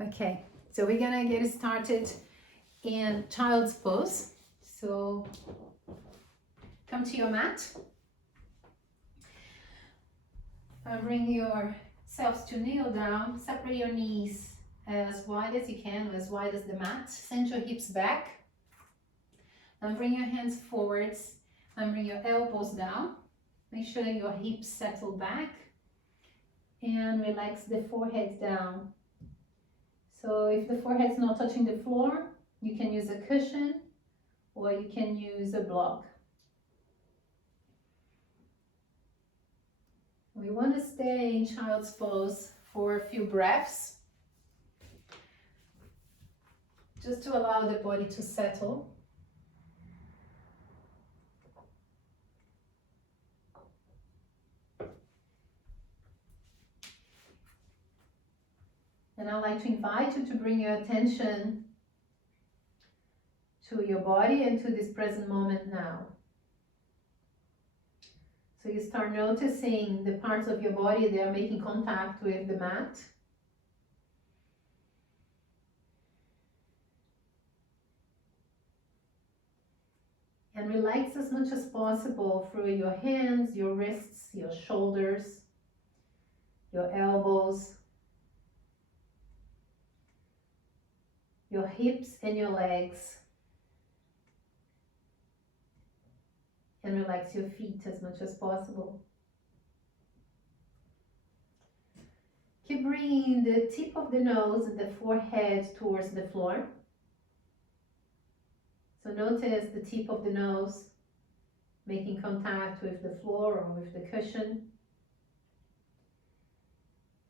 Okay, so we're gonna get started in child's pose. So come to your mat. Bring yourselves to kneel down. Separate your knees as wide as you can, as wide as the mat. Send your hips back. And bring your hands forwards and bring your elbows down. Make sure your hips settle back and relax the forehead down. So if the forehead's not touching the floor, you can use a cushion or you can use a block. We want to stay in child's pose for a few breaths, just to allow the body to settle. And I'd like to invite you to bring your attention to your body and to this present moment now. So you start noticing the parts of your body that are making contact with the mat. And relax as much as possible through your hands, your wrists, your shoulders, your elbows, your hips and your legs. And relax your feet as much as possible. Keep bringing the tip of the nose and the forehead towards the floor. So notice the tip of the nose making contact with the floor or with the cushion.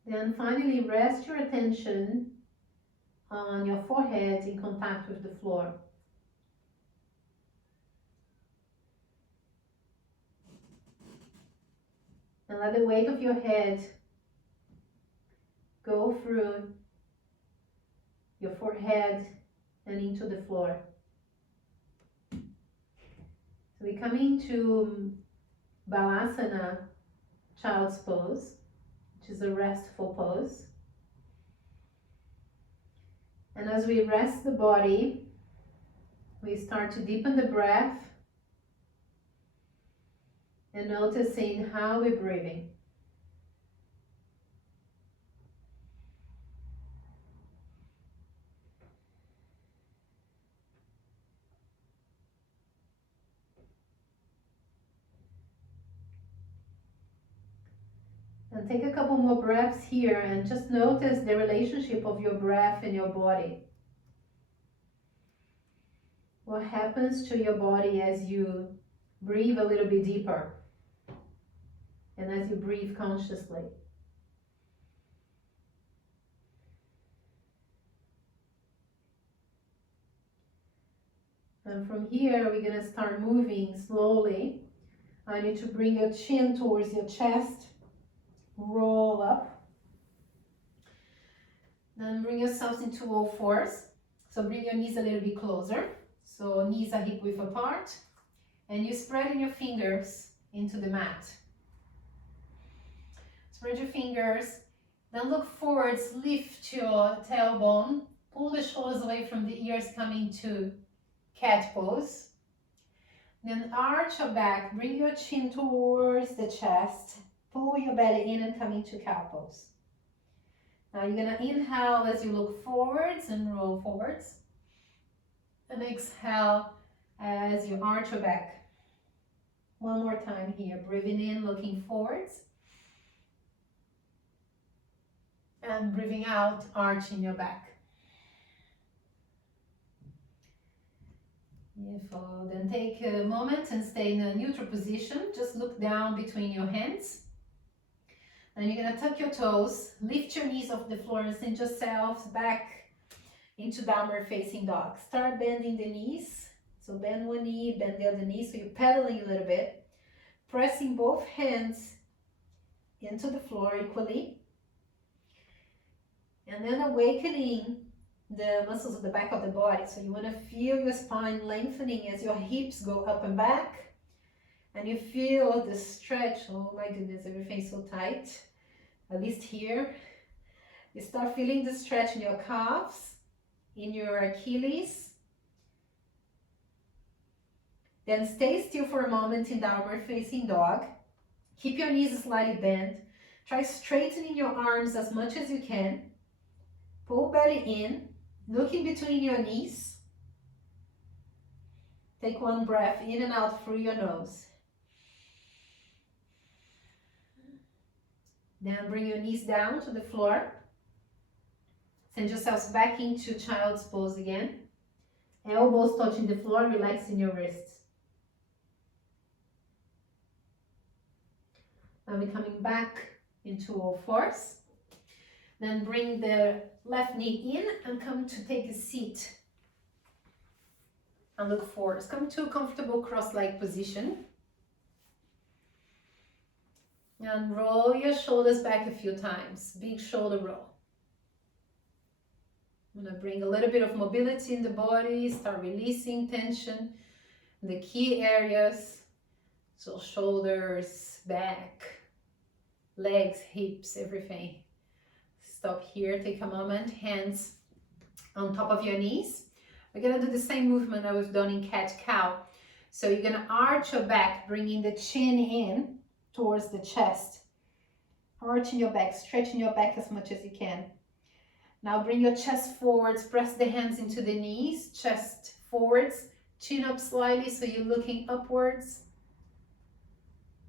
Then finally rest your attention on your forehead in contact with the floor. And let the weight of your head go through your forehead and into the floor. So we come into Balasana, child's pose, which is a restful pose. And as we rest the body, we start to deepen the breath and noticing how we're breathing. And take a couple more breaths here and just notice the relationship of your breath and your body. What happens to your body as you breathe a little bit deeper and as you breathe consciously. And from here, we're going to start moving slowly. I need to bring your chin towards your chest. Roll up. Then bring yourselves into all fours. So bring your knees a little bit closer. So knees are hip width apart. And you spread your fingers into the mat. Spread your fingers. Then look forwards, lift your tailbone. Pull the shoulders away from the ears, coming to cat pose. Then arch your back, bring your chin towards the chest. Pull your belly in and come into cow pose. Now you're going to inhale as you look forwards and roll forwards. And exhale as you arch your back. One more time here. Breathing in, looking forwards. And breathing out, arching your back. Beautiful. Then take a moment and stay in a neutral position. Just look down between your hands. Then you're going to tuck your toes, lift your knees off the floor and send yourselves back into downward facing dog. Start bending the knees. So bend one knee, bend the other knee. So you're pedaling a little bit. Pressing both hands into the floor equally. And then awakening the muscles of the back of the body. So you want to feel your spine lengthening as your hips go up and back. And you feel the stretch. Oh my goodness, everything's so tight. At least here. You start feeling the stretch in your calves, in your Achilles. Then stay still for a moment in downward facing dog. Keep your knees slightly bent. Try straightening your arms as much as you can. Pull belly in, look in between your knees. Take one breath in and out through your nose. Then bring your knees down to the floor. Send yourselves back into child's pose again. Elbows touching the floor, relaxing your wrists. Now we're coming back into all fours. Then bring the left knee in and come to take a seat. And look forward. Come to a comfortable cross-leg position. And roll your shoulders back a few times. Big shoulder roll. I'm going to bring a little bit of mobility in the body. Start releasing tension in the key areas. So shoulders, back, legs, hips, everything. Stop here. Take a moment. Hands on top of your knees. We're going to do the same movement that we've done in cat-cow. So you're going to arch your back, bringing the chin in towards the chest. Arching your back, stretching your back as much as you can. Now bring your chest forwards, press the hands into the knees, chest forwards, chin up slightly so you're looking upwards.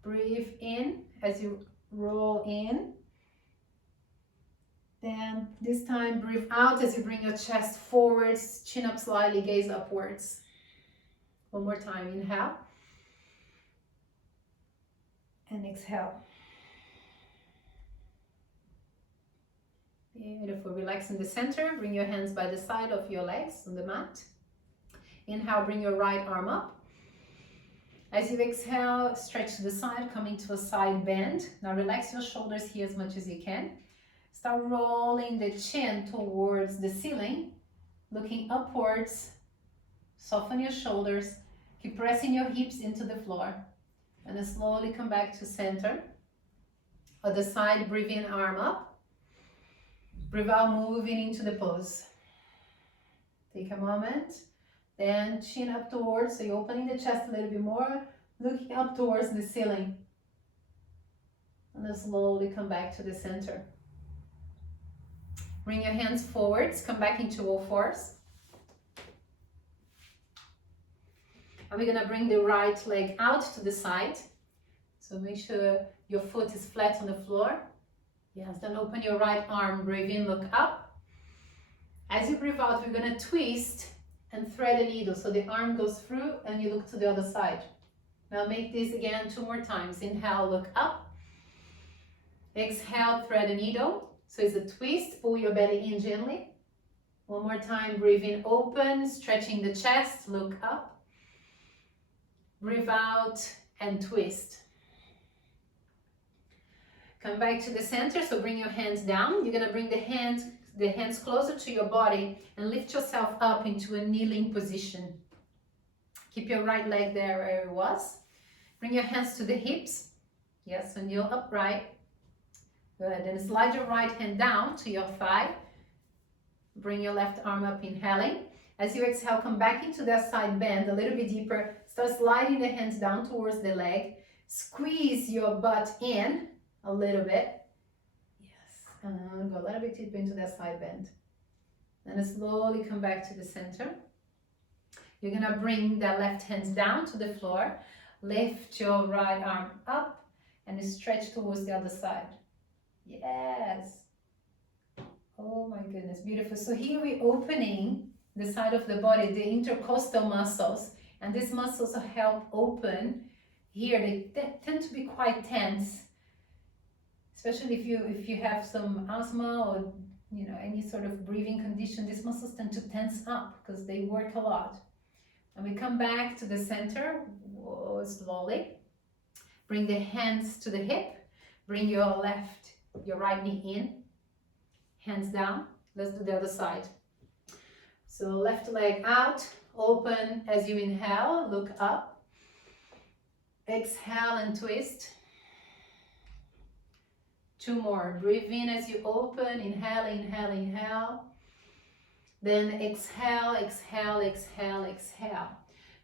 Breathe in as you roll in. Then this time breathe out as you bring your chest forwards, chin up slightly, gaze upwards. One more time, inhale. And exhale. Beautiful. Relax in the center. Bring your hands by the side of your legs on the mat. Inhale, bring your right arm up. As you exhale, stretch to the side, coming to a side bend. Now relax your shoulders here as much as you can. Start rolling the chin towards the ceiling, looking upwards. Soften your shoulders. Keep pressing your hips into the floor. And then slowly come back to center. Other side, breathe in, arm up. Breathe out, moving into the pose. Take a moment. Then chin up towards, so you're opening the chest a little bit more, looking up towards the ceiling. And then slowly come back to the center. Bring your hands forwards, come back into all fours. And we're gonna bring the right leg out to the side. So make sure your foot is flat on the floor. Yes, then open your right arm, breathe in, look up. As you breathe out, we're gonna twist and thread a needle. So the arm goes through and you look to the other side. Now make this again 2 more times. Inhale, look up. Exhale, thread a needle. So it's a twist, pull your belly in gently. One more time, breathe in, open, stretching the chest, look up. Breathe out and twist. Come back to the center, so bring your hands down. You're gonna bring the hands closer to your body and lift yourself up into a kneeling position. Keep your right leg there where it was. Bring your hands to the hips. Yes, when you're upright. Good, then slide your right hand down to your thigh. Bring your left arm up, inhaling. As you exhale, come back into that side bend a little bit deeper. Start sliding the hands down towards the leg. Squeeze your butt in a little bit. Yes, and go a little bit deeper into that side bend. Then slowly come back to the center. You're gonna bring that left hand down to the floor. Lift your right arm up and stretch towards the other side. Yes. Oh my goodness, beautiful. So here we're opening the side of the body, the intercostal muscles, and these muscles help open here. They tend to be quite tense, especially if you have some asthma or any sort of breathing condition. These muscles tend to tense up because they work a lot. And we come back to the center. Whoa, slowly. Bring the hands to the hip. Bring your right knee in. Hands down. Let's do the other side. So left leg out, open as you inhale, look up. Exhale and twist. 2 more. Breathe in as you open. Inhale, inhale, inhale. Then exhale, exhale, exhale, exhale.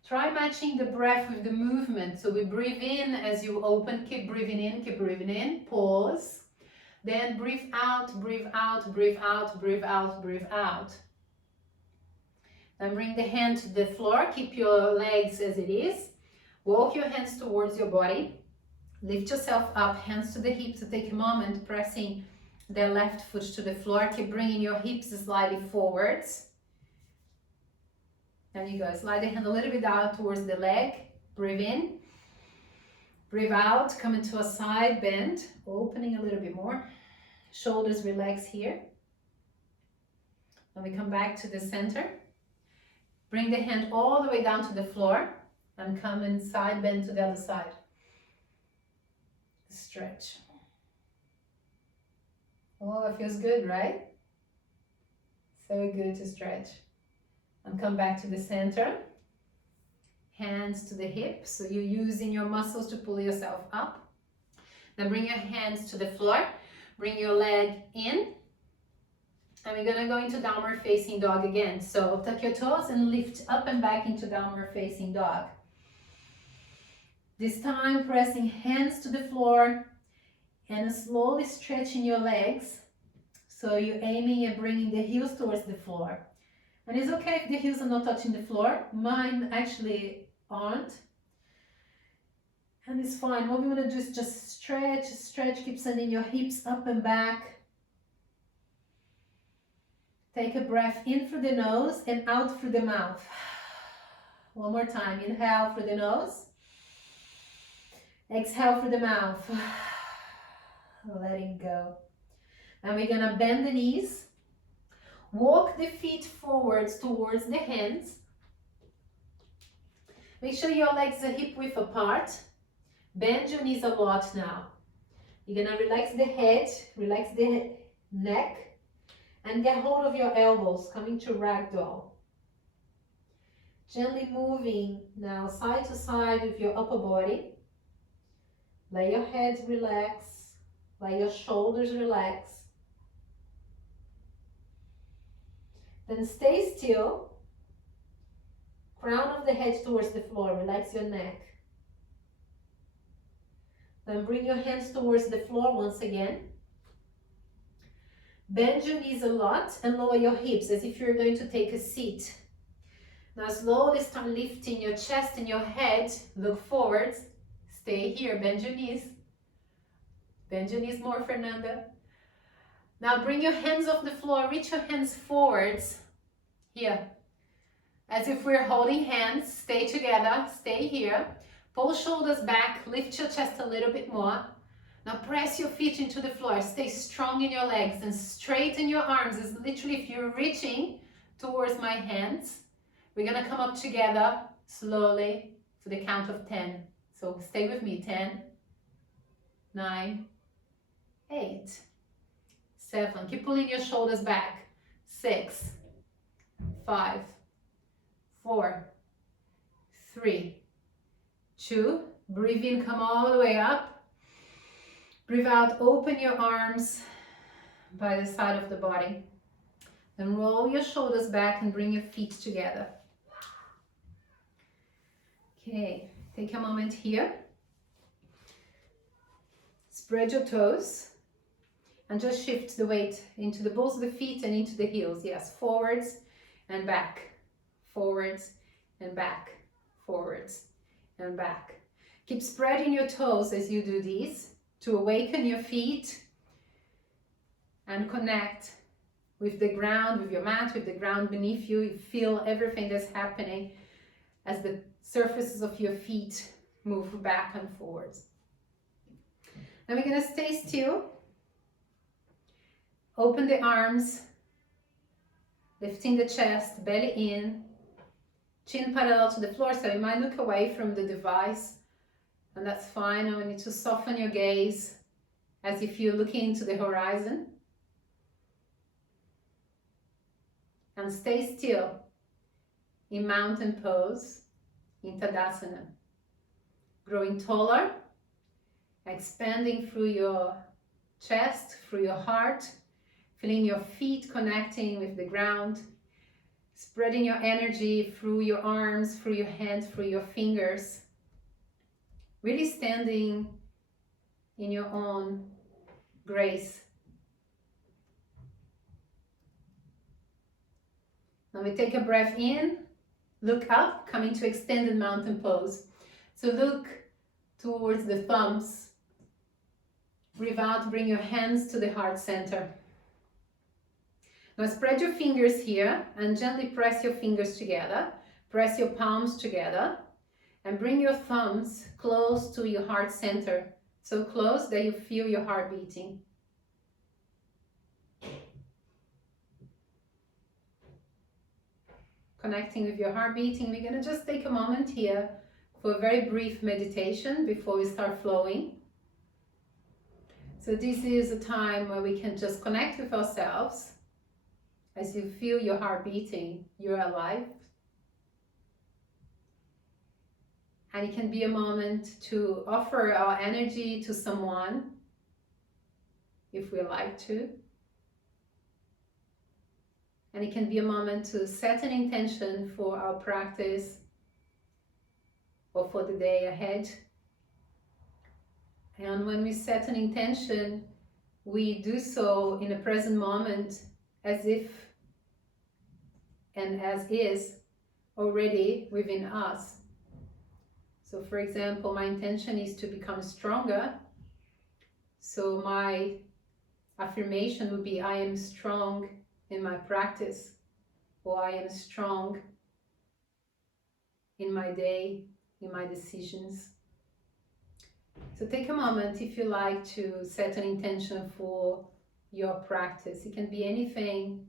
Try matching the breath with the movement. So we breathe in as you open. Keep breathing in, keep breathing in. Pause. Then breathe out, breathe out, breathe out, breathe out, breathe out. Then bring the hand to the floor. Keep your legs as it is. Walk your hands towards your body. Lift yourself up, hands to the hips. So take a moment pressing the left foot to the floor. Keep bringing your hips slightly forwards. There you go. Slide the hand a little bit out towards the leg. Breathe in. Breathe out. Come into a side bend. Opening a little bit more. Shoulders relax here. And we come back to the center. Bring the hand all the way down to the floor. And come in side bend to the other side. Stretch. Oh, it feels good, right? So good to stretch. And come back to the center. Hands to the hips. So you're using your muscles to pull yourself up. Then bring your hands to the floor. Bring your leg in. And we're going to go into downward facing dog again. So tuck your toes and lift up and back into downward facing dog. This time pressing hands to the floor and slowly stretching your legs. So you're aiming and bringing the heels towards the floor. And it's okay if the heels are not touching the floor. Mine actually aren't. And it's fine. What we want to do is just stretch, stretch. Keep sending your hips up and back. Take a breath in through the nose and out through the mouth. One more time. Inhale through the nose. Exhale through the mouth. Letting go. And we're going to bend the knees. Walk the feet forwards towards the hands. Make sure your legs are hip width apart. Bend your knees a lot now. You're going to relax the head, relax the neck, and get hold of your elbows, coming to ragdoll. Gently moving now side to side with your upper body. Let your head relax. Let your shoulders relax. Then stay still. Crown of the head towards the floor. Relax your neck. Then bring your hands towards the floor once again. Bend your knees a lot and lower your hips as if you're going to take a seat. Now slowly start lifting your chest and your head. Look forwards. Stay here. Bend your knees. Bend your knees more, Fernanda. Now bring your hands off the floor. Reach your hands forwards. Here. As if we're holding hands. Stay together. Stay here. Pull shoulders back. Lift your chest a little bit more. Now press your feet into the floor. Stay strong in your legs and straighten your arms. It's literally if you're reaching towards my hands. We're going to come up together slowly for the count of 10. So stay with me. 10, 9, 8, 7. Keep pulling your shoulders back. 6, 5, 4, 3, 2. Breathe in, come all the way up. Breathe out, open your arms by the side of the body. Then roll your shoulders back and bring your feet together. Okay, take a moment here. Spread your toes and just shift the weight into the balls of the feet and into the heels. Yes, forwards and back, forwards and back, forwards and back. Keep spreading your toes as you do these to awaken your feet and connect with the ground, with your mat, with the ground beneath you. You feel everything that's happening as the surfaces of your feet move back and forwards. Now we're going to stay still. Open the arms, lifting the chest, belly in, chin parallel to the floor, so you might look away from the device, and that's fine. Now we need to soften your gaze as if you're looking into the horizon. And stay still in mountain pose, in Tadasana. Growing taller, expanding through your chest, through your heart, feeling your feet connecting with the ground, spreading your energy through your arms, through your hands, through your fingers, really standing in your own grace. Now we take a breath in, look up, come into extended mountain pose. So look towards the thumbs. Breathe out, bring your hands to the heart center. Now spread your fingers here and gently press your fingers together. Press your palms together and bring your thumbs close to your heart center. So close that you feel your heart beating. Connecting with your heart beating, we're going to just take a moment here for a very brief meditation before we start flowing. So this is a time where we can just connect with ourselves. As you feel your heart beating, you're alive. And it can be a moment to offer our energy to someone, if we like to. And it can be a moment to set an intention for our practice or for the day ahead. And when we set an intention, we do so in a present moment as if and as is already within us. So for example, my intention is to become stronger. So my affirmation would be, I am strong in my practice, or I am strong in my day, in my decisions. So take a moment if you like to set an intention for your practice. It can be anything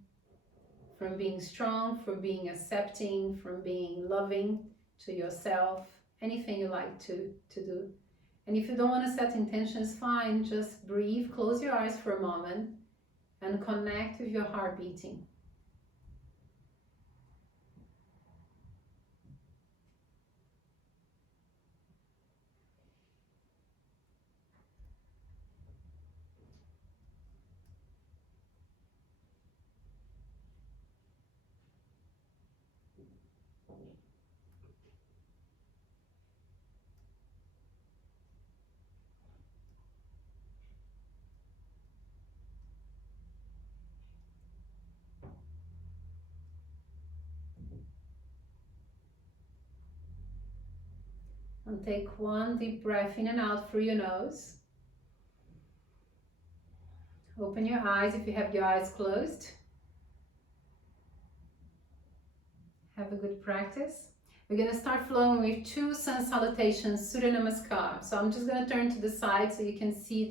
from being strong, from being accepting, from being loving to yourself, anything you like to do. And if you don't want to set intentions, fine, just breathe, close your eyes for a moment and connect with your heart beating. And take one deep breath in and out through your nose. Open your eyes if you have your eyes closed. Have a good practice. We're going to start flowing with 2 Sun Salutations, Surya Namaskar. So I'm just going to turn to the side so you can see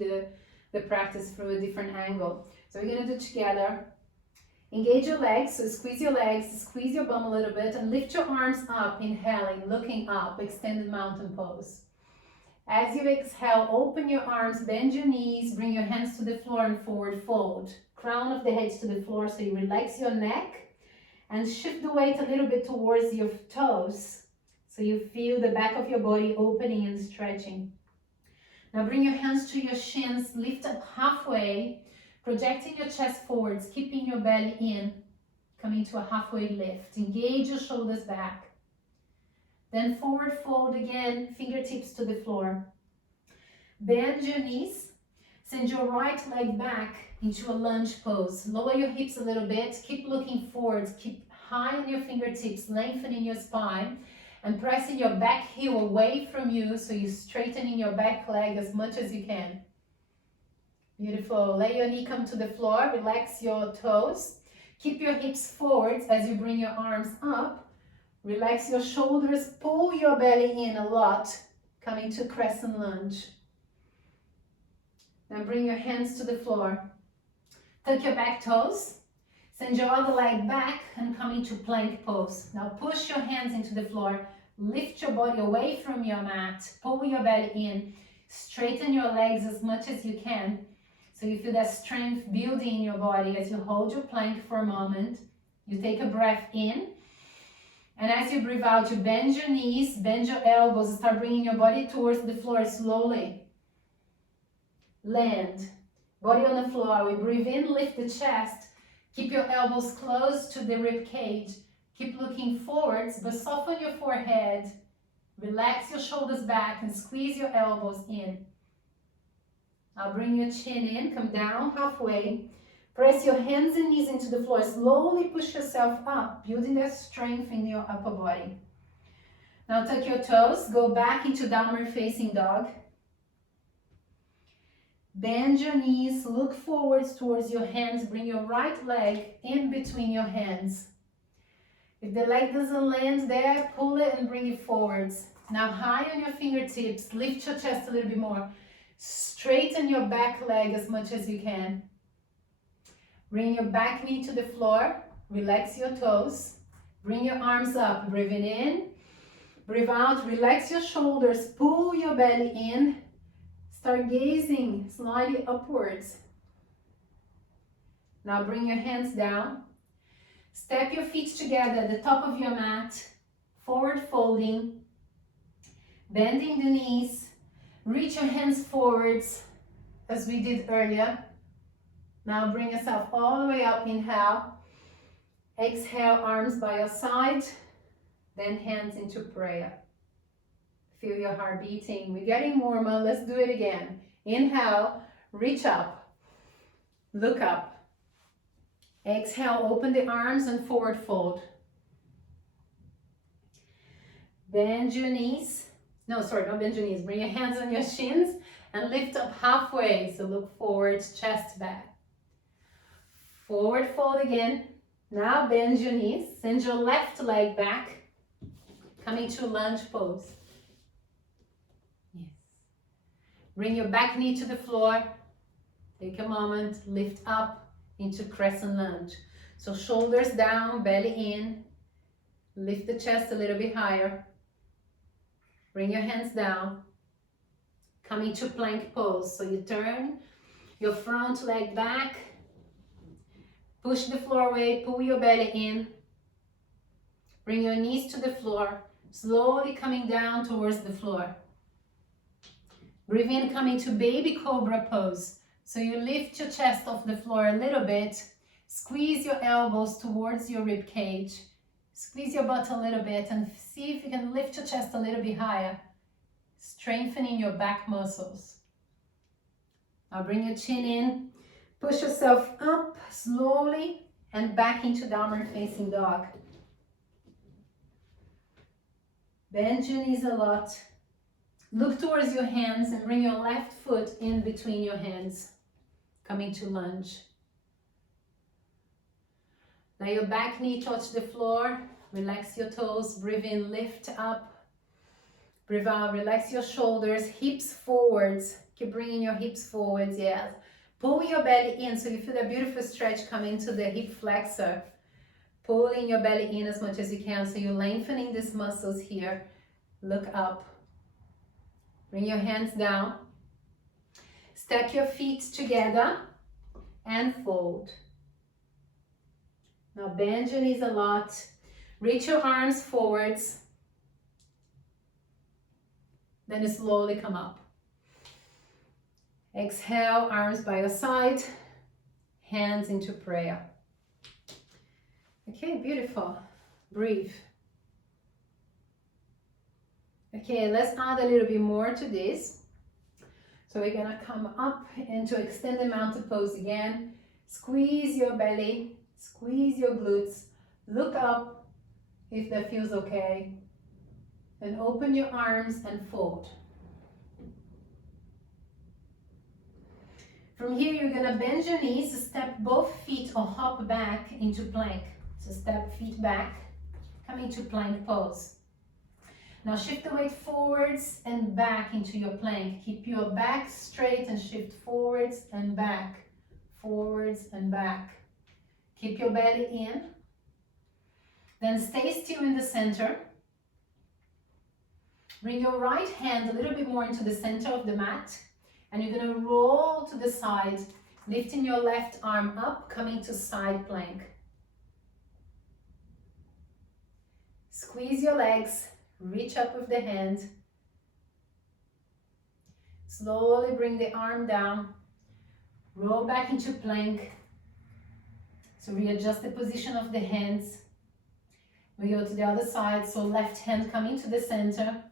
the practice from a different angle. So we're going to do together. Engage your legs, so squeeze your legs, squeeze your bum a little bit and lift your arms up, inhaling, looking up, extended mountain pose. As you exhale, open your arms, bend your knees, bring your hands to the floor and forward fold. Crown of the head to the floor so you relax your neck and shift the weight a little bit towards your toes so you feel the back of your body opening and stretching. Now bring your hands to your shins, lift up halfway, projecting your chest forwards, keeping your belly in, coming to a halfway lift. Engage your shoulders back. Then forward fold again, fingertips to the floor. Bend your knees, send your right leg back into a lunge pose. Lower your hips a little bit, keep looking forwards, keep high on your fingertips, lengthening your spine and pressing your back heel away from you so you're straightening your back leg as much as you can. Beautiful. Let your knee come to the floor, relax your toes. Keep your hips forward as you bring your arms up. Relax your shoulders, pull your belly in a lot, coming to crescent lunge. Now bring your hands to the floor. Tuck your back toes. Send your other leg back and come into plank pose. Now push your hands into the floor. Lift your body away from your mat. Pull your belly in. Straighten your legs as much as you can. So you feel that strength building in your body as you hold your plank for a moment. You take a breath in. And as you breathe out, you bend your knees, bend your elbows, start bringing your body towards the floor slowly. Land. Body on the floor. We breathe in, lift the chest. Keep your elbows close to the rib cage. Keep looking forwards, but soften your forehead. Relax your shoulders back and squeeze your elbows in. Now bring your chin in, come down halfway. Press your hands and knees into the floor. Slowly push yourself up, building that strength in your upper body. Now tuck your toes, go back into downward facing dog. Bend your knees, look forwards towards your hands. Bring your right leg in between your hands. If the leg doesn't land there, pull it and bring it forwards. Now high on your fingertips, lift your chest a little bit more. Straighten your back leg as much as you can. Bring your back knee to the floor. Relax your toes. Bring your arms up. Breathing in. Breathe out. Relax your shoulders. Pull your belly in. Start gazing slightly upwards. Now bring your hands down. Step your feet together at the top of your mat. Forward folding. Bending the knees. Reach your hands forwards as we did earlier. Now bring yourself all the way up, inhale. Exhale, arms by your side, then hands into prayer. Feel your heart beating. We're getting warmer, let's do it again. Inhale, reach up, look up. Exhale, open the arms and forward fold. Bend your knees. No, sorry, don't bend your knees. Bring your hands on your shins and lift up halfway. So look forward, chest back. Forward fold again. Now bend your knees. Send your left leg back. Coming to lunge pose. Yes. Bring your back knee to the floor. Take a moment. Lift up into crescent lunge. So shoulders down, belly in. Lift the chest a little bit higher. Bring your hands down. Coming to plank pose. So you turn your front leg back. Push the floor away, pull your belly in. Bring your knees to the floor, slowly coming down towards the floor. Breathe in, coming to baby cobra pose. So you lift your chest off the floor a little bit. Squeeze your elbows towards your rib cage. Squeeze your butt a little bit and see if you can lift your chest a little bit higher. Strengthening your back muscles. Now bring your chin in. Push yourself up slowly and back into downward facing dog. Bend your knees a lot. Look towards your hands and bring your left foot in between your hands. Coming to lunge. Let your back knee touch the floor. Relax your toes. Breathe in, lift up. Breathe out, relax your shoulders, hips forwards. Keep bringing your hips forwards, yes. Pull your belly in so you feel a beautiful stretch coming to the hip flexor. Pulling your belly in as much as you can so you're lengthening these muscles here. Look up. Bring your hands down. Stack your feet together and fold. Now bend your knees a lot. Reach your arms forwards. Then you slowly come up. Exhale, arms by your side, hands into prayer. Okay, beautiful. Breathe. Okay, let's add a little bit more to this. So we're gonna come up into extended mountain pose again. Squeeze your belly, squeeze your glutes. Look up if that feels okay. Then open your arms and fold. From here, you're gonna bend your knees, step both feet or hop back into plank. So step feet back, coming to plank pose. Now shift the weight forwards and back into your plank. Keep your back straight and shift forwards and back, forwards and back. Keep your belly in. Then stay still in the center. Bring your right hand a little bit more into the center of the mat. And you're going to roll to the side, lifting your left arm up, coming to side plank. Squeeze your legs, reach up with the hand. Slowly bring the arm down. Roll back into plank. So readjust the position of the hands. We go to the other side, so left hand coming to the center.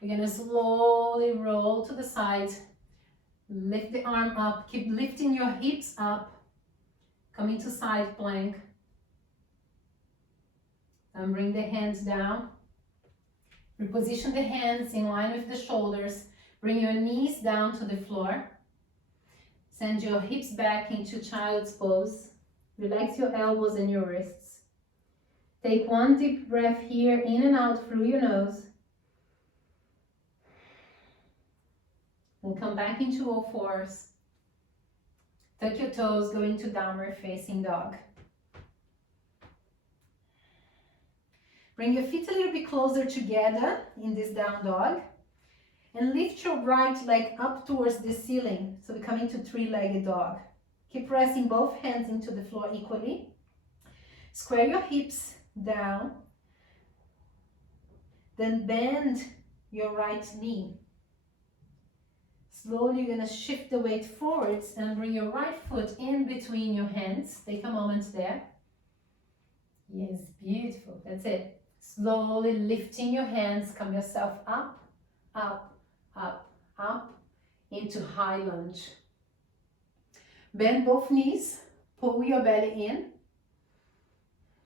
We're gonna slowly roll to the side. Lift the arm up, keep lifting your hips up. Coming to side plank. And bring the hands down. Reposition the hands in line with the shoulders. Bring your knees down to the floor. Send your hips back into child's pose. Relax your elbows and your wrists. Take one deep breath here, in and out through your nose. And come back into all fours. Tuck your toes, go into downward facing dog. Bring your feet a little bit closer together in this down dog. And lift your right leg up towards the ceiling. So we come into three-legged dog. Keep pressing both hands into the floor equally. Square your hips down. Then bend your right knee. Slowly you're going to shift the weight forwards and bring your right foot in between your hands. Take a moment there. Yes, beautiful. That's it. Slowly lifting your hands, come yourself up, up, up, up into high lunge. Bend both knees, pull your belly in.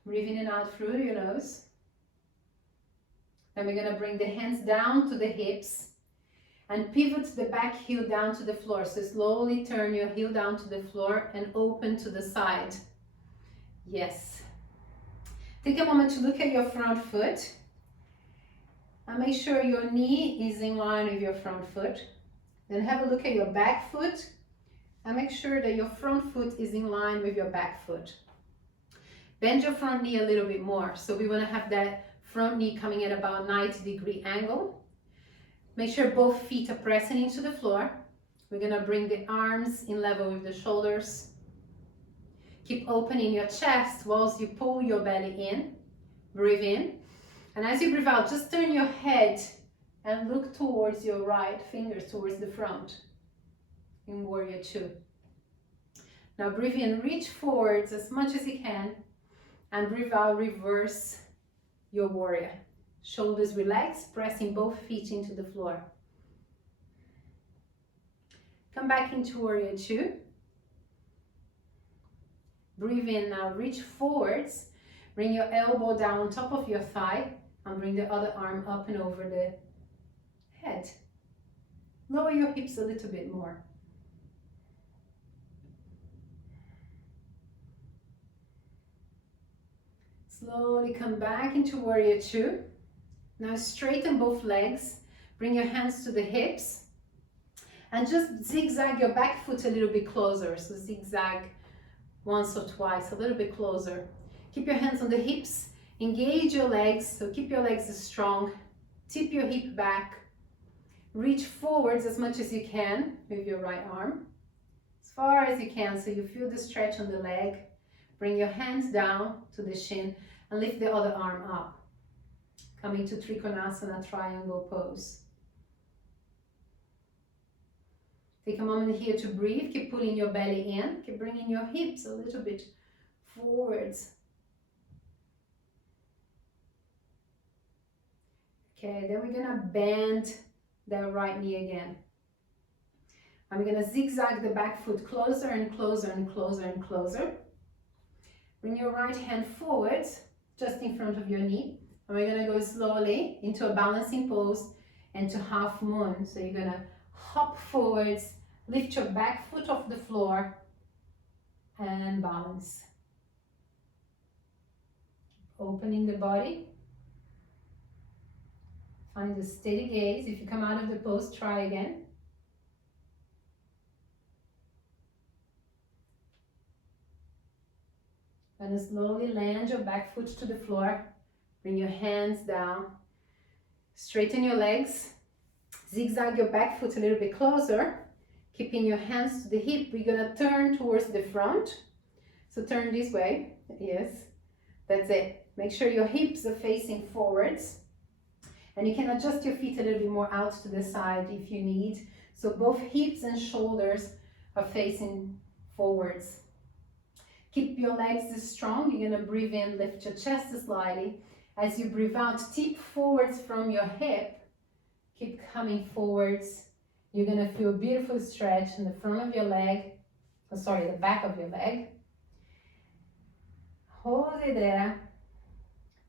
Breathe in and out through your nose. Then we're going to bring the hands down to the hips and pivot the back heel down to the floor. So slowly turn your heel down to the floor and open to the side. Yes. Take a moment to look at your front foot. And make sure your knee is in line with your front foot. Then have a look at your back foot. And make sure that your front foot is in line with your back foot. Bend your front knee a little bit more. So we want to have that front knee coming at about 90-degree angle. Make sure both feet are pressing into the floor. We're going to bring the arms in level with the shoulders. Keep opening your chest whilst you pull your belly in. Breathe in. And as you breathe out, just turn your head and look towards your right, fingers towards the front in Warrior Two. Now breathe in, reach forwards as much as you can, and breathe out, reverse your warrior. Shoulders relaxed, pressing both feet into the floor. Come back into Warrior Two. Breathe in now, reach forwards, bring your elbow down on top of your thigh, and bring the other arm up and over the head. Lower your hips a little bit more. Slowly come back into Warrior Two. Now straighten both legs, bring your hands to the hips, and just zigzag your back foot a little bit closer. So zigzag once or twice, a little bit closer. Keep your hands on the hips, engage your legs, so keep your legs strong. Tip your hip back, reach forwards as much as you can with your right arm, as far as you can, so you feel the stretch on the leg. Bring your hands down to the shin and lift the other arm up. Coming to Trikonasana, triangle pose. Take a moment here to breathe. Keep pulling your belly in. Keep bringing your hips a little bit forwards. Okay, then we're gonna bend the right knee again. And we're gonna zigzag the back foot closer and closer and closer and closer. Bring your right hand forwards, just in front of your knee. And we're gonna go slowly into a balancing pose and to half moon. So you're gonna hop forwards, lift your back foot off the floor and balance. Opening the body. Find a steady gaze. If you come out of the pose, try again. And slowly land your back foot to the floor. Bring your hands down. Straighten your legs. Zigzag your back foot a little bit closer. Keeping your hands to the hip. We're gonna turn towards the front. So turn this way. Yes, that's it. Make sure your hips are facing forwards. And you can adjust your feet a little bit more out to the side if you need. So both hips and shoulders are facing forwards. Keep your legs strong. You're gonna breathe in, lift your chest slightly. As you breathe out, tip forwards from your hip. Keep coming forwards. You're gonna feel a beautiful stretch in the front of your leg, the back of your leg. Hold it there,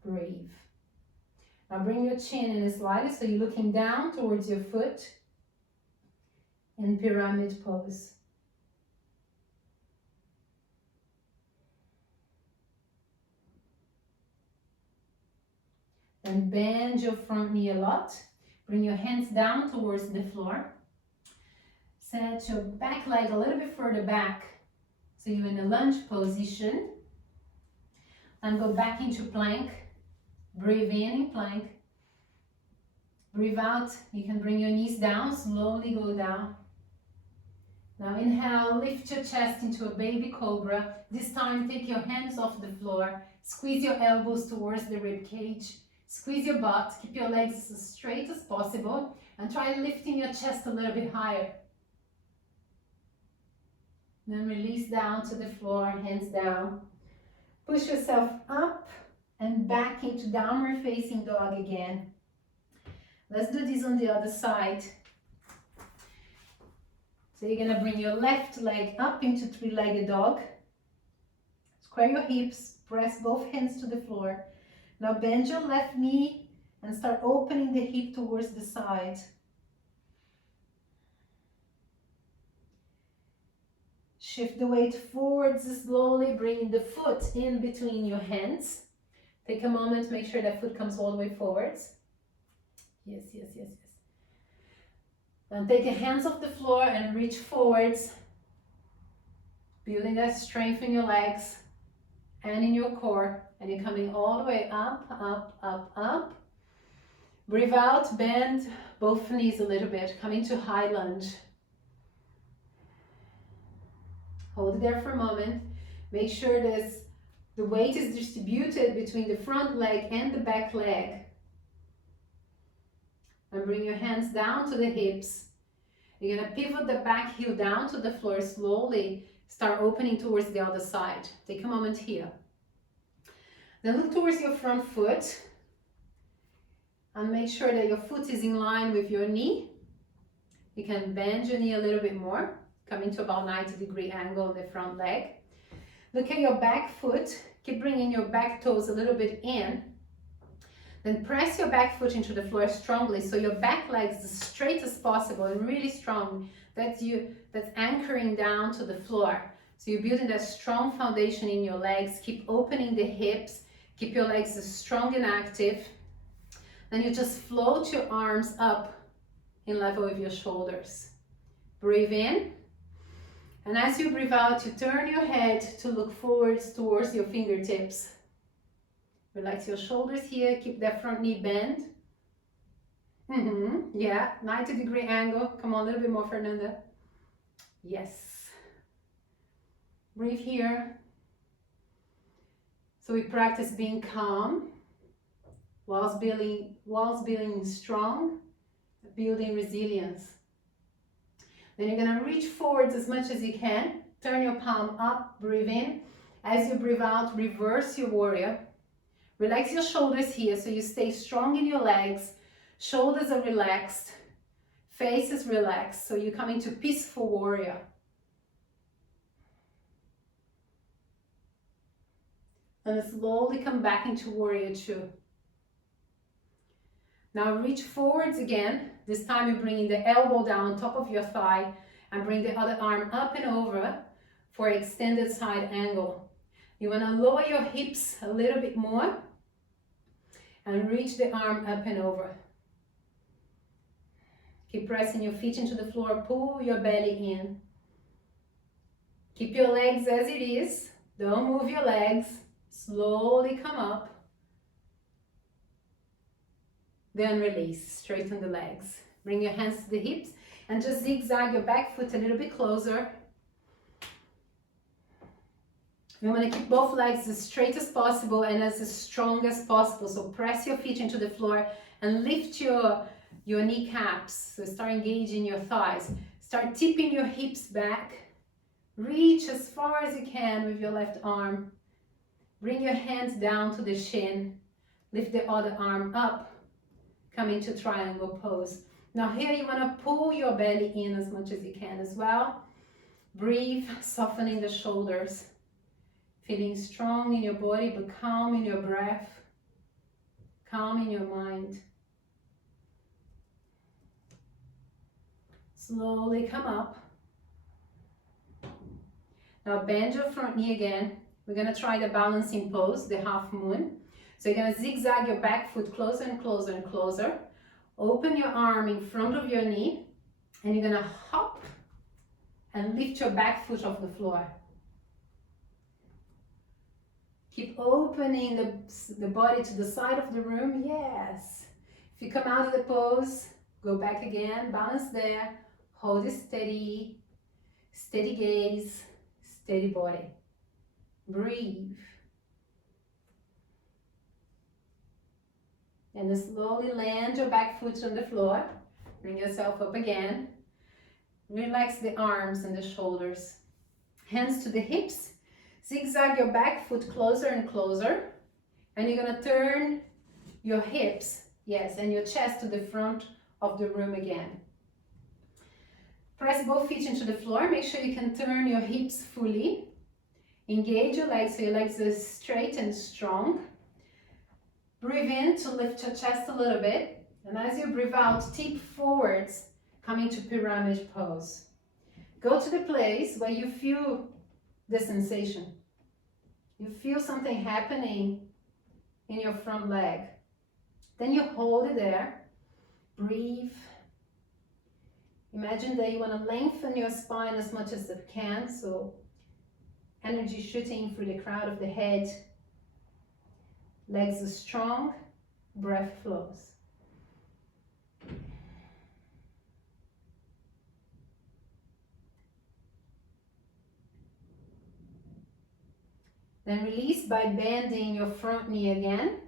breathe. Now bring your chin in slightly so you're looking down towards your foot in pyramid pose. Then bend your front knee a lot. Bring your hands down towards the floor. Set your back leg a little bit further back so you're in a lunge position. And go back into plank. Breathe in plank. Breathe out. You can bring your knees down, slowly go down. Now inhale, lift your chest into a baby cobra. This time take your hands off the floor. Squeeze your elbows towards the rib cage. Squeeze your butt, keep your legs as straight as possible, and try lifting your chest a little bit higher. Then release down to the floor, hands down. Push yourself up and back into downward facing dog again. Let's do this on the other side. So you're gonna bring your left leg up into three-legged dog. Square your hips, press both hands to the floor. Now bend your left knee and start opening the hip towards the side. Shift the weight forwards slowly, bringing the foot in between your hands. Take a moment, make sure that foot comes all the way forwards. Yes, yes, yes, yes. Then take your hands off the floor and reach forwards, building that strength in your legs and in your core. And you're coming all the way up, up, up, up. Breathe out, bend both knees a little bit, come into high lunge. Hold it there for a moment. Make sure the weight is distributed between the front leg and the back leg. And bring your hands down to the hips. You're gonna pivot the back heel down to the floor slowly. Start opening towards the other side. Take a moment here. Then look towards your front foot and make sure that your foot is in line with your knee. You can bend your knee a little bit more, coming to about 90-degree angle on the front leg. Look at your back foot. Keep bringing your back toes a little bit in. Then press your back foot into the floor strongly so your back leg is as straight as possible and really strong. That's anchoring down to the floor. So you're building that strong foundation in your legs. Keep opening the hips. Keep your legs strong and active. Then you just float your arms up in level with your shoulders. Breathe in. And as you breathe out, you turn your head to look forwards towards your fingertips. Relax your shoulders here. Keep that front knee bent. Yeah, 90-degree angle. Come on, a little bit more, Fernanda. Yes. Breathe here. So we practice being calm whilst being strong, building resilience. Then you're gonna reach forwards as much as you can. Turn your palm up, breathe in. As you breathe out, reverse your warrior. Relax your shoulders here so you stay strong in your legs. Shoulders are relaxed, face is relaxed. So you come into peaceful warrior. And slowly come back into warrior two. Now reach forwards again. This time you're bringing the elbow down on top of your thigh and bring the other arm up and over for extended side angle. You want to lower your hips a little bit more and reach the arm up and over. Keep pressing your feet into the floor, pull your belly in. Keep your legs as it is, don't move your legs. Slowly come up. Then release, straighten the legs. Bring your hands to the hips and just zigzag your back foot a little bit closer. You want to keep both legs as straight as possible and as strong as possible. So press your feet into the floor and lift your kneecaps. So start engaging your thighs. Start tipping your hips back. Reach as far as you can with your left arm. Bring your hands down to the shin. Lift the other arm up. Come into triangle pose. Now here you want to pull your belly in as much as you can as well. Breathe, softening the shoulders. Feeling strong in your body, but calm in your breath. Calm in your mind. Slowly come up. Now bend your front knee again. We're going to try the balancing pose, the half moon. So you're going to zigzag your back foot closer and closer and closer. Open your arm in front of your knee, and you're going to hop and lift your back foot off the floor. Keep opening the body to the side of the room. Yes. If you come out of the pose, go back again, balance there, hold it steady, steady gaze, steady body. Breathe. And then slowly land your back foot on the floor. Bring yourself up again. Relax the arms and the shoulders. Hands to the hips. Zigzag your back foot closer and closer. And you're going to turn your hips, yes, and your chest to the front of the room again. Press both feet into the floor. Make sure you can turn your hips fully. Engage your legs so your legs are straight and strong. Breathe in to lift your chest a little bit. And as you breathe out, tip forwards, coming to pyramid pose. Go to the place where you feel the sensation. You feel something happening in your front leg. Then you hold it there. Breathe. Imagine that you want to lengthen your spine as much as you can, so energy shooting through the crown of the head. Legs are strong, breath flows. Then release by bending your front knee again.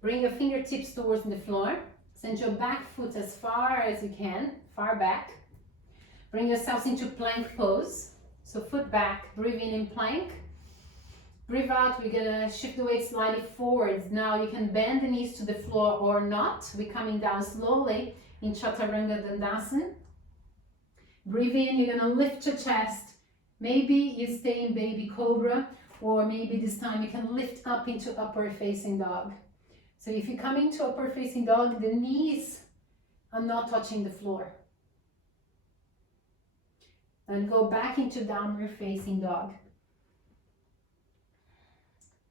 Bring your fingertips towards the floor. Send your back foot as far as you can, far back. Bring yourselves into plank pose. So foot back, breathe in plank. Breathe out, we're gonna shift the weight slightly forwards. Now you can bend the knees to the floor or not. We're coming down slowly in Chaturanga Dandasana. Breathe in, you're gonna lift your chest. Maybe you stay in baby cobra, or maybe this time you can lift up into upward facing dog. So if you come into upward facing dog, the knees are not touching the floor. And go back into downward facing dog.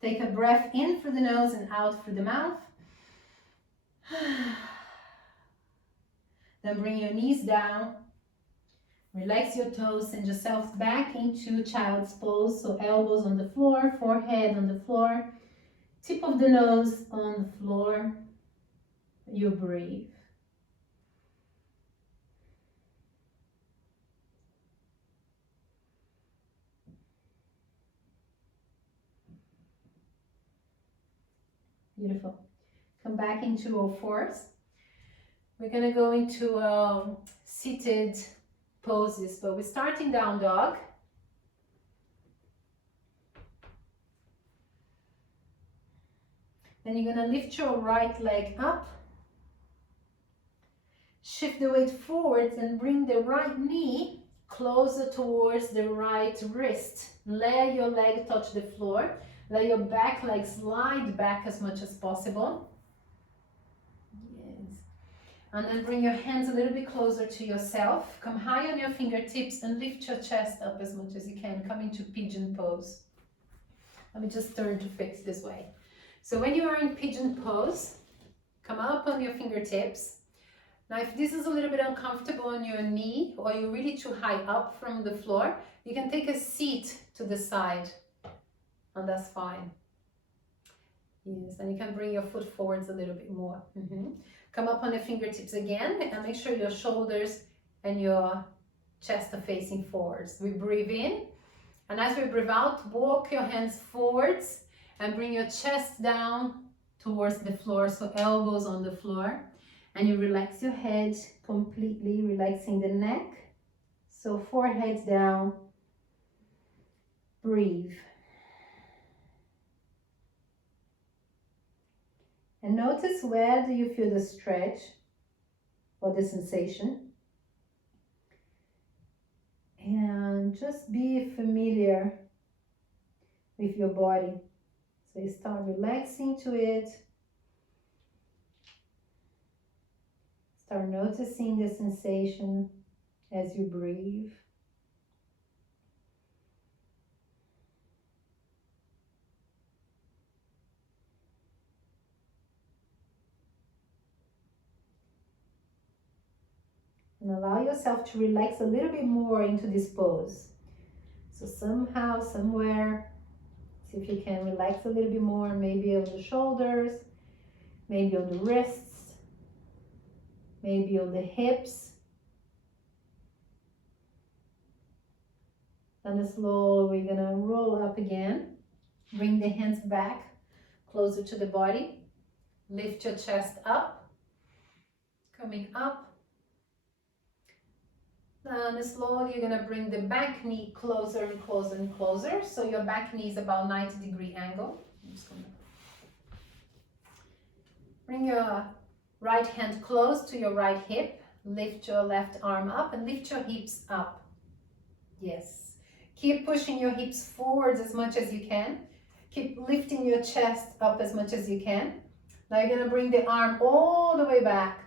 Take a breath in through the nose and out through the mouth. Then bring your knees down. Relax your toes, send yourself back into child's pose. So elbows on the floor, forehead on the floor, tip of the nose on the floor. You breathe. Beautiful. Come back into all fours. We're going to go into seated poses, but we're starting down dog. Then you're going to lift your right leg up. Shift the weight forwards and bring the right knee closer towards the right wrist. Let your leg touch the floor. Let your back leg slide back as much as possible. Yes. And then bring your hands a little bit closer to yourself. Come high on your fingertips and lift your chest up as much as you can. Come into pigeon pose. Let me just turn to face this way. So when you are in pigeon pose, come up on your fingertips. Now if this is a little bit uncomfortable on your knee or you're really too high up from the floor, you can take a seat to the side. And that's fine. Yes, and you can bring your foot forwards a little bit more. Come up on your fingertips again and make sure your shoulders and your chest are facing forwards. We breathe in, and as we breathe out, walk your hands forwards and bring your chest down towards the floor, so elbows on the floor. And you relax your head completely, relaxing the neck. So forehead down. Breathe. And notice where do you feel the stretch or the sensation. And just be familiar with your body. So you start relaxing to it. Start noticing the sensation as you breathe. And allow yourself to relax a little bit more into this pose. So somehow, somewhere, see if you can relax a little bit more, maybe on the shoulders, maybe on the wrists, maybe on the hips. And slowly we're gonna roll up again. Bring the hands back, closer to the body. Lift your chest up, coming up. And slowly you're gonna bring the back knee closer and closer and closer. So your back knee is about 90-degree angle. I'm just gonna bring your right hand close to your right hip. Lift your left arm up and lift your hips up. Yes. Keep pushing your hips forwards as much as you can. Keep lifting your chest up as much as you can. Now you're gonna bring the arm all the way back.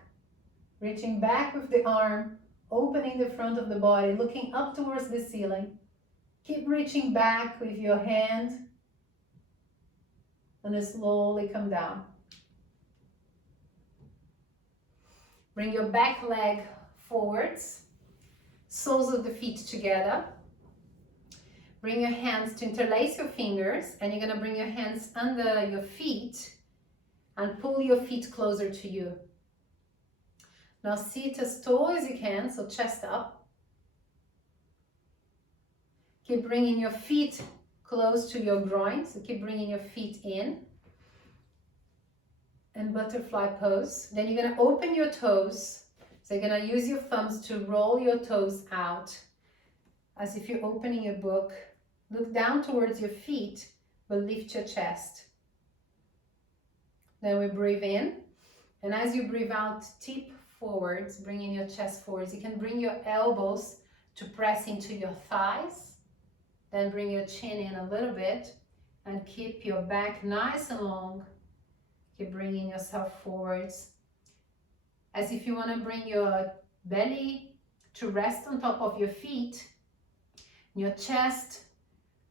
Reaching back with the arm. Opening the front of the body, looking up towards the ceiling. Keep reaching back with your hand and then slowly come down. Bring your back leg forwards, soles of the feet together. Bring your hands to interlace your fingers, and you're gonna bring your hands under your feet and pull your feet closer to you. Now sit as tall as you can, so chest up. Keep bringing your feet close to your groin, so keep bringing your feet in. And butterfly pose. Then you're gonna open your toes. So you're gonna use your thumbs to roll your toes out, as if you're opening a book. Look down towards your feet, but lift your chest. Then we breathe in, and as you breathe out, tip forwards, bringing your chest forwards. You can bring your elbows to press into your thighs. Then bring your chin in a little bit and keep your back nice and long. Keep bringing yourself forwards. As if you want to bring your belly to rest on top of your feet, your chest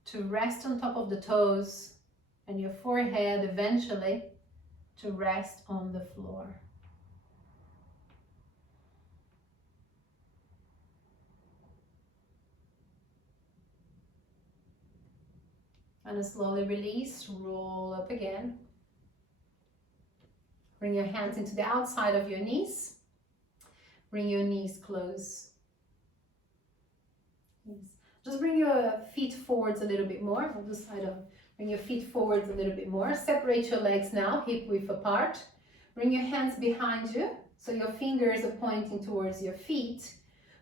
to rest on top of the toes, and your forehead eventually to rest on the floor. And slowly release, roll up again. Bring your hands into the outside of your knees. Bring your knees close. Yes. Just bring your feet forwards a little bit more. On the side of, bring your feet forwards a little bit more. Separate your legs now, hip width apart. Bring your hands behind you, so your fingers are pointing towards your feet.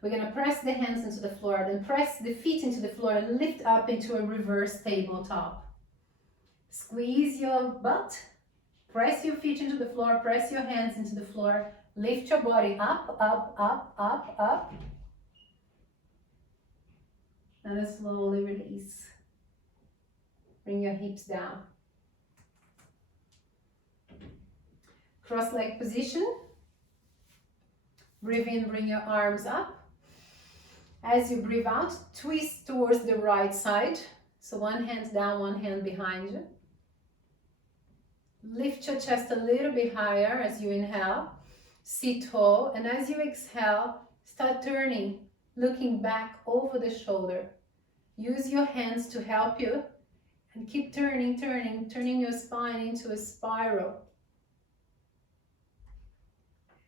We're going to press the hands into the floor, then press the feet into the floor and lift up into a reverse tabletop. Squeeze your butt, press your feet into the floor, press your hands into the floor, lift your body up, up, up, up, up. And then slowly release. Bring your hips down. Cross leg position. Breathe in, bring your arms up. As you breathe out, twist towards the right side. So one hand down, one hand behind you. Lift your chest a little bit higher as you inhale. Sit tall, and as you exhale, start turning, looking back over the shoulder. Use your hands to help you, and keep turning, turning your spine into a spiral.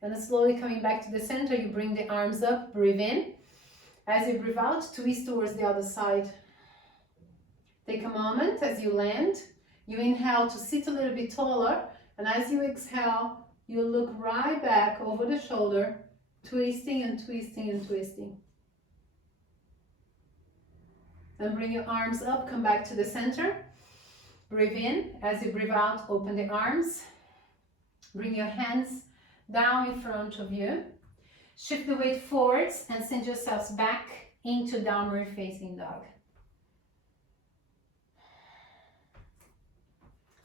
And then slowly coming back to the center, you bring the arms up, breathe in. As you breathe out, twist towards the other side. Take a moment as you land. You inhale to sit a little bit taller, and as you exhale, you look right back over the shoulder, twisting and twisting and twisting. Then bring your arms up, come back to the center. Breathe in. As you breathe out, open the arms. Bring your hands down in front of you. Shift the weight forwards and send yourselves back into downward facing dog.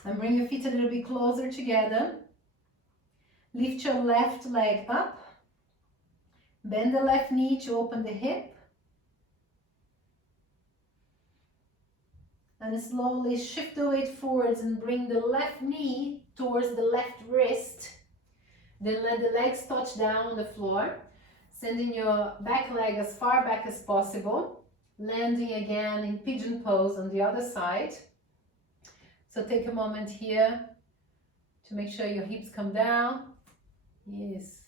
And bring your feet a little bit closer together. Lift your left leg up. Bend the left knee to open the hip. And slowly shift the weight forwards and bring the left knee towards the left wrist. Then let the legs touch down on the floor. Sending your back leg as far back as possible. Landing again in pigeon pose on the other side. So take a moment here to make sure your hips come down. Yes.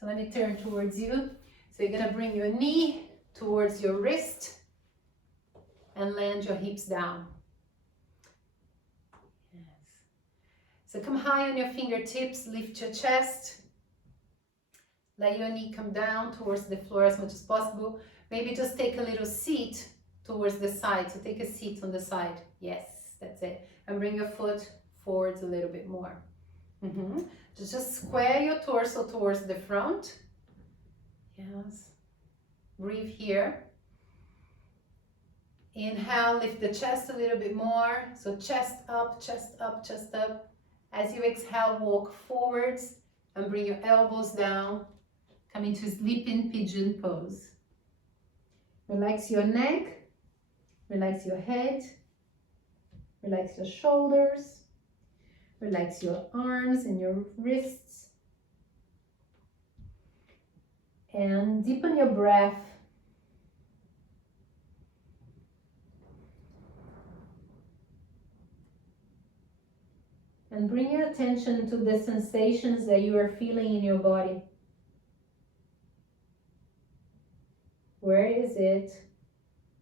So let me turn towards you. So you're gonna bring your knee towards your wrist and land your hips down. Yes. So come high on your fingertips, lift your chest. Let your knee come down towards the floor as much as possible. Maybe just take a little seat towards the side. So take a seat on the side. Yes, that's it. And bring your foot forwards a little bit more. Just square your torso towards the front. Yes. Breathe here. Inhale, lift the chest a little bit more. So chest up, chest up, chest up. As you exhale, walk forwards and bring your elbows down. Come into sleeping pigeon pose. Relax your neck. Relax your head. Relax your shoulders. Relax your arms and your wrists. And deepen your breath. And bring your attention to the sensations that you are feeling in your body. Where is it?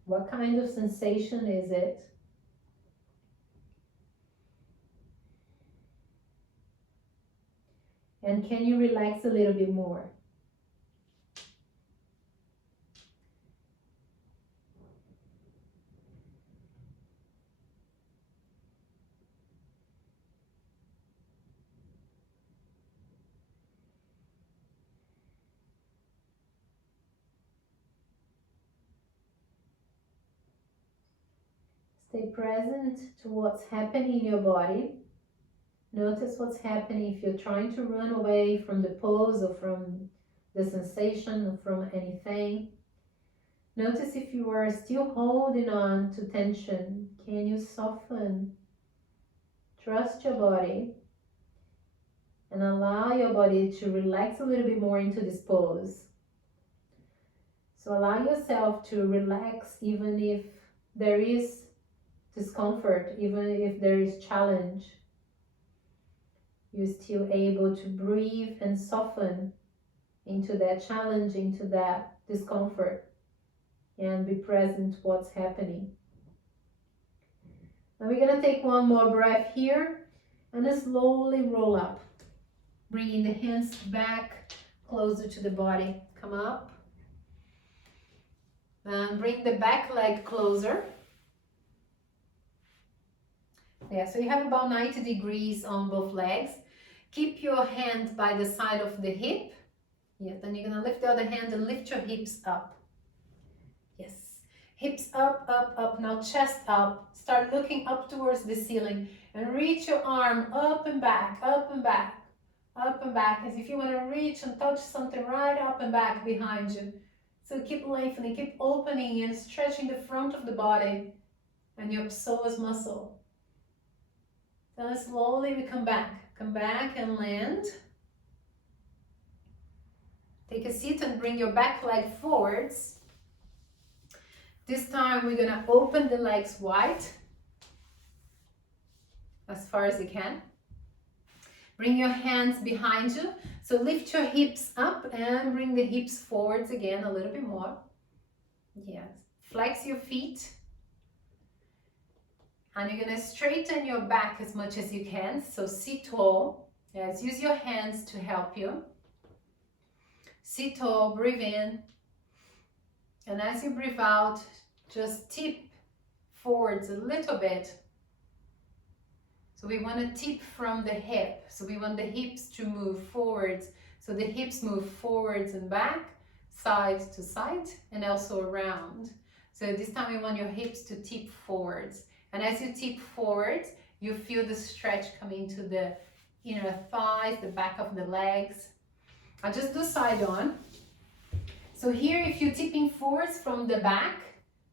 What kind of sensation is it? And can you relax a little bit more? Stay present to what's happening in your body. Notice what's happening if you're trying to run away from the pose or from the sensation or from anything. Notice if you are still holding on to tension. Can you soften? Trust your body and allow your body to relax a little bit more into this pose. So allow yourself to relax even if there is discomfort, even if there is challenge. You're still able to breathe and soften into that challenge, into that discomfort, and be present to what's happening. Now we're going to take one more breath here and then slowly roll up. Bringing the hands back closer to the body. Come up. And bring the back leg closer. Yeah, so you have about 90 degrees on both legs. Keep your hand by the side of the hip. Yeah, then you're going to lift the other hand and lift your hips up. Yes. Hips up, up, up. Now chest up. Start looking up towards the ceiling and reach your arm up and back, up and back, up and back. As if you want to reach and touch something right up and back behind you. So keep lengthening, keep opening and stretching the front of the body and your psoas muscle. Then slowly we come back and land. Take a seat and bring your back leg forwards. This time we're gonna open the legs wide as far as you can. Bring your hands behind you. So lift your hips up and bring the hips forwards again a little bit more. Yes. Flex your feet. And you're going to straighten your back as much as you can. So sit tall. Yes, use your hands to help you. Sit tall, breathe in. And as you breathe out, just tip forwards a little bit. So we want to tip from the hip. So we want the hips to move forwards. So the hips move forwards and back, side to side, and also around. So this time we want your hips to tip forwards. And as you tip forwards, you feel the stretch coming to the inner thighs, the back of the legs. I'll just do side on. So here, if you're tipping forwards from the back,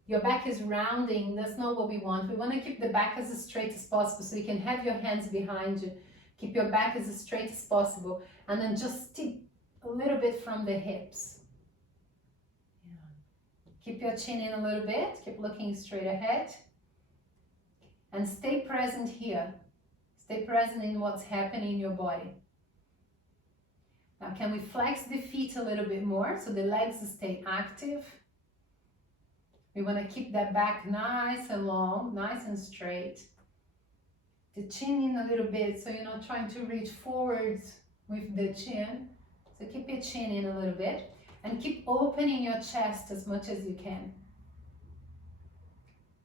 your back is rounding. That's not what we want. We want to keep the back as straight as possible, so you can have your hands behind you. Keep your back as straight as possible, and then just tip a little bit from the hips. Yeah. Keep your chin in a little bit. Keep looking straight ahead. And stay present here. Stay present in what's happening in your body. Now, can we flex the feet a little bit more so the legs stay active? We want to keep that back nice and long, nice and straight. The chin in a little bit, so you're not trying to reach forwards with the chin. So keep your chin in a little bit and keep opening your chest as much as you can.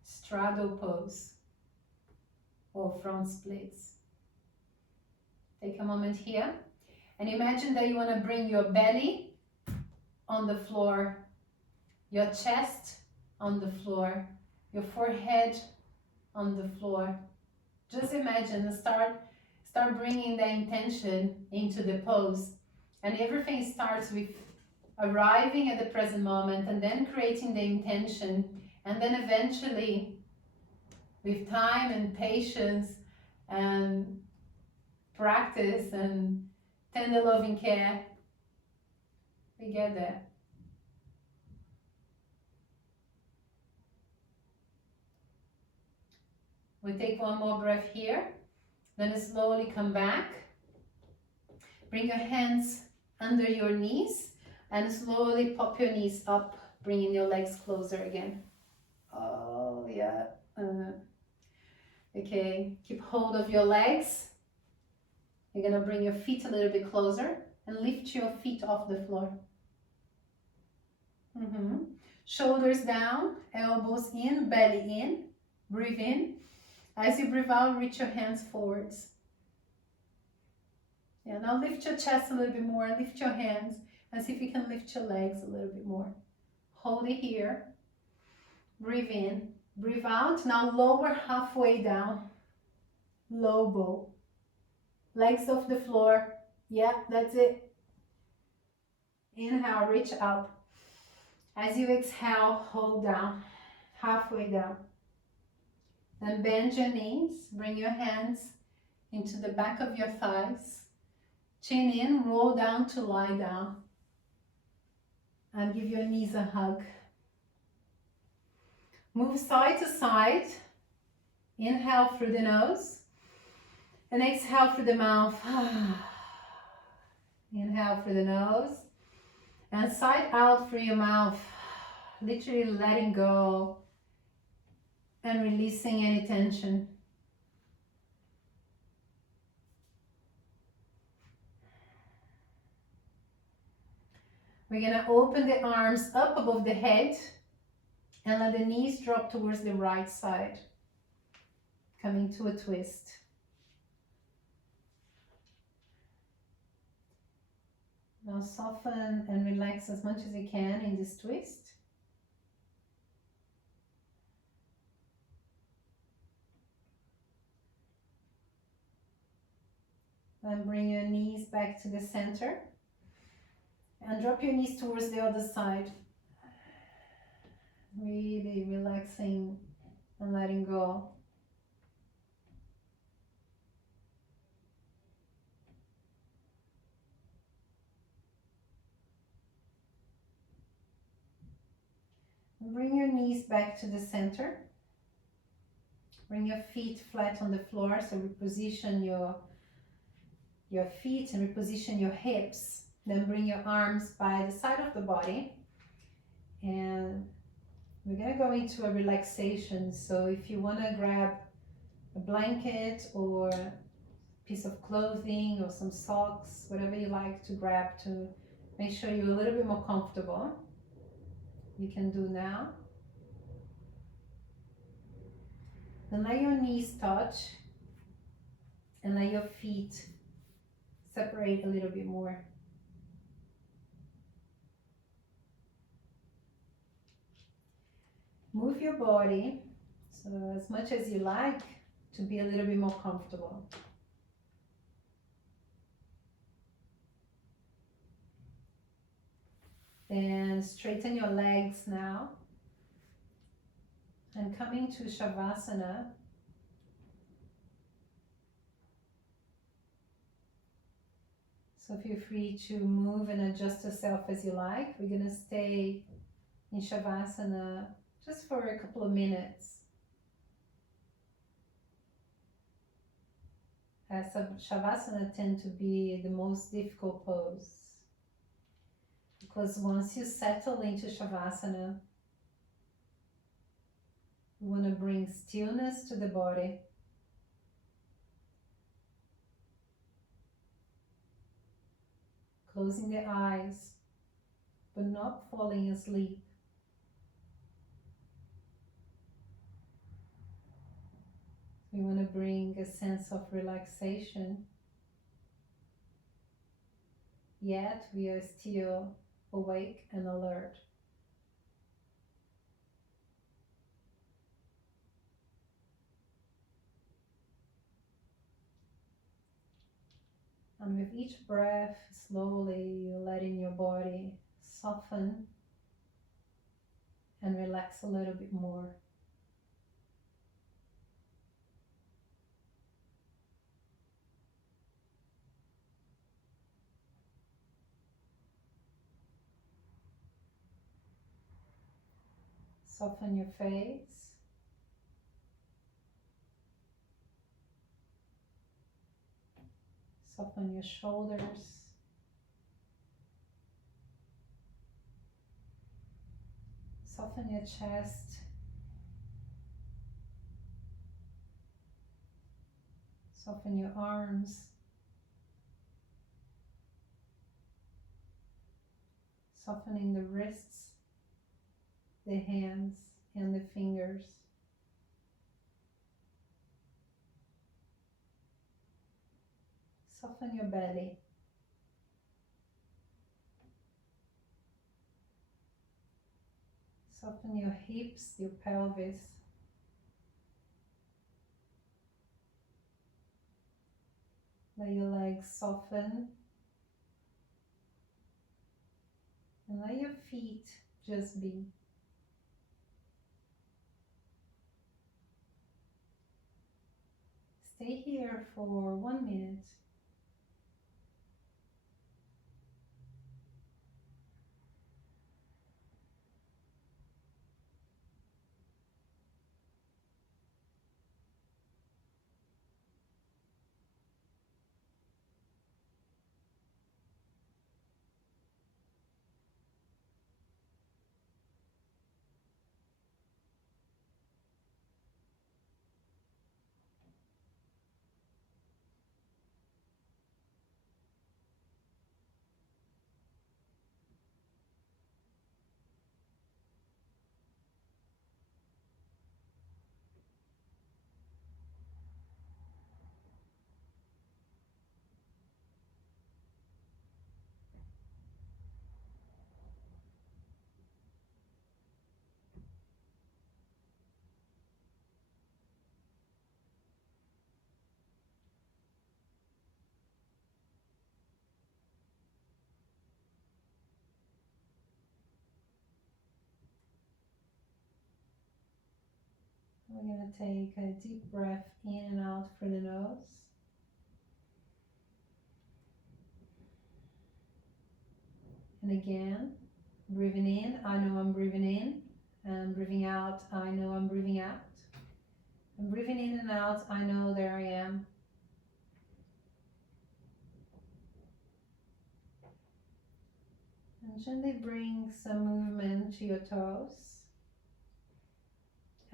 Straddle pose or front splits. Take a moment here and imagine that you want to bring your belly on the floor, your chest on the floor, your forehead on the floor. Just imagine and start bringing the intention into the pose, and everything starts with arriving at the present moment and then creating the intention, and then eventually with time and patience and practice and tender loving care, we get there. We take one more breath here, then slowly come back. Bring your hands under your knees and slowly pop your knees up, bringing your legs closer again. Oh, yeah. Okay, keep hold of your legs. You're gonna bring your feet a little bit closer and lift your feet off the floor. Shoulders down, elbows in, belly in. Breathe in. As you breathe out, reach your hands forwards. Yeah, now lift your chest a little bit more, lift your hands, and see if you can lift your legs a little bit more. Hold it here. Breathe in, breathe out. Now lower halfway down. Low bow. Legs off the floor. Yeah, that's it. Inhale, reach up. As you exhale, hold down. Halfway down. Then bend your knees, bring your hands into the back of your thighs. Chin in, roll down to lie down. And give your knees a hug. Move side to side. Inhale through the nose. And exhale through the mouth. Inhale through the nose. And side out through your mouth. Literally letting go. And releasing any tension. We're going to open the arms up above the head and let the knees drop towards the right side, coming to a twist. Now soften and relax as much as you can in this twist. Then bring your knees back to the center and drop your knees towards the other side. Really relaxing and letting go. And bring your knees back to the center. Bring your feet flat on the floor, so reposition your feet and reposition your hips. Then bring your arms by the side of the body. And we're going to go into a relaxation. So if you want to grab a blanket or a piece of clothing or some socks, whatever you like to grab to make sure you're a little bit more comfortable, you can do now. Then let your knees touch and let your feet separate a little bit more. Move your body so as much as you like to be a little bit more comfortable. Then straighten your legs now and come into Shavasana. So feel free to move and adjust yourself as you like. We're going to stay in Shavasana just for a couple of minutes. As Shavasana tend to be the most difficult pose. Because once you settle into Shavasana, you want to bring stillness to the body. Closing the eyes, but not falling asleep. We want to bring a sense of relaxation, yet we are still awake and alert. And with each breath, slowly you're letting your body soften and relax a little bit more. Soften your face. Soften your shoulders. Soften your chest. Soften your arms. Softening the wrists, the hands, and the fingers. Soften your belly. Soften your hips, your pelvis. Let your legs soften. And let your feet just be. Stay here for 1 minute. We're going to take a deep breath in and out through the nose. And again, breathing in, I know I'm breathing in. And breathing out, I know I'm breathing out. And breathing in and out, I know there I am. And gently bring some movement to your toes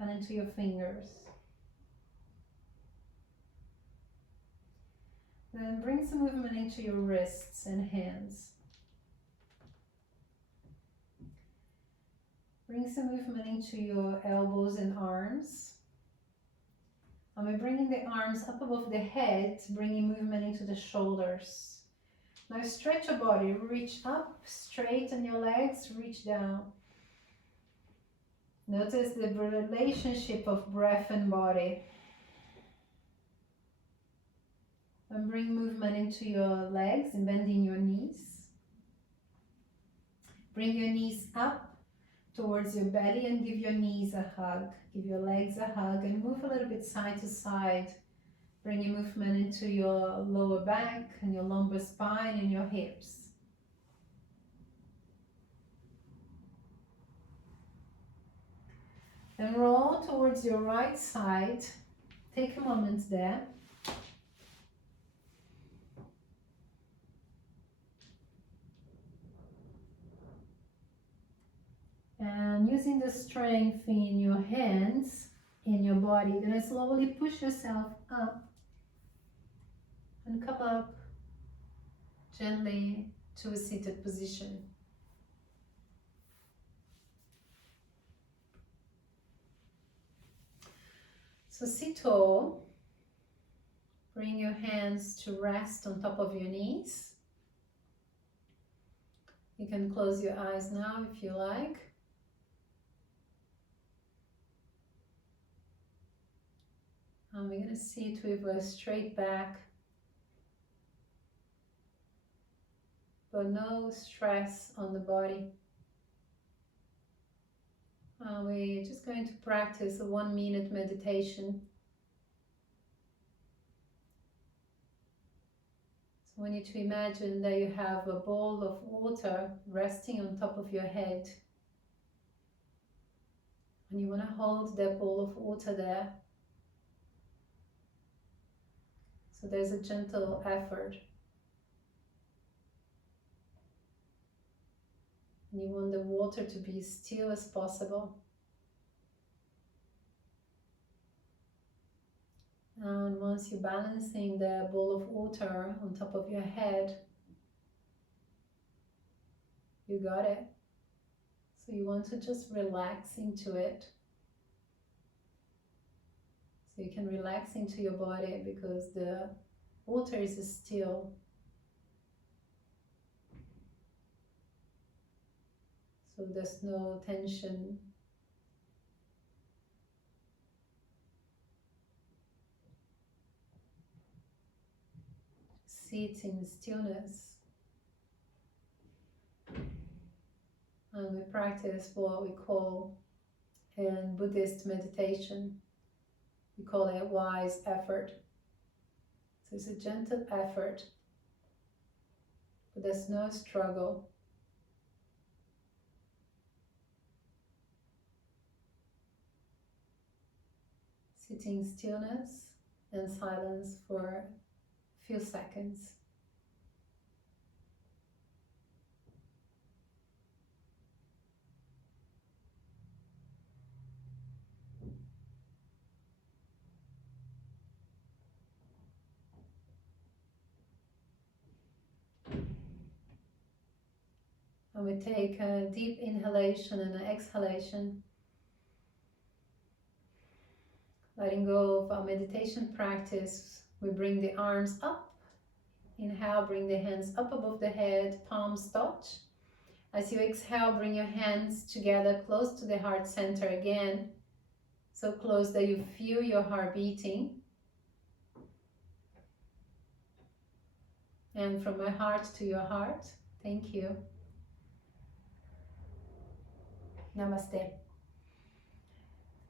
and into your fingers. Then bring some movement into your wrists and hands. Bring some movement into your elbows and arms. And we're bringing the arms up above the head, bringing movement into the shoulders. Now stretch your body, reach up, straighten your legs, reach down. Notice the relationship of breath and body. And bring movement into your legs and bending your knees. Bring your knees up towards your belly and give your knees a hug. Give your legs a hug and move a little bit side to side. Bring your movement into your lower back and your lumbar spine and your hips. And roll towards your right side. Take a moment there. And using the strength in your hands, in your body, you're going to slowly push yourself up and come up gently to a seated position. So sit tall. Bring your hands to rest on top of your knees. You can close your eyes now if you like. And we're going to sit with a straight back, but no stress on the body. We're just going to practice a 1-minute meditation. So I want you to imagine that you have a bowl of water resting on top of your head. And you want to hold that bowl of water there. So there's a gentle effort. And you want the water to be as still as possible. And once you're balancing the bowl of water on top of your head, you got it. So you want to just relax into it. So you can relax into your body because the water is still. So there's no tension. Sit in stillness. And we practice what we call in Buddhist meditation, we call it wise effort. So it's a gentle effort, but there's no struggle. Sitting stillness and silence for a few seconds. And we take a deep inhalation and an exhalation, letting go of our meditation practice. We bring the arms up. Inhale, bring the hands up above the head, palms touch. As you exhale, bring your hands together close to the heart center again, so close that you feel your heart beating. And from my heart to your heart, thank you. Namaste.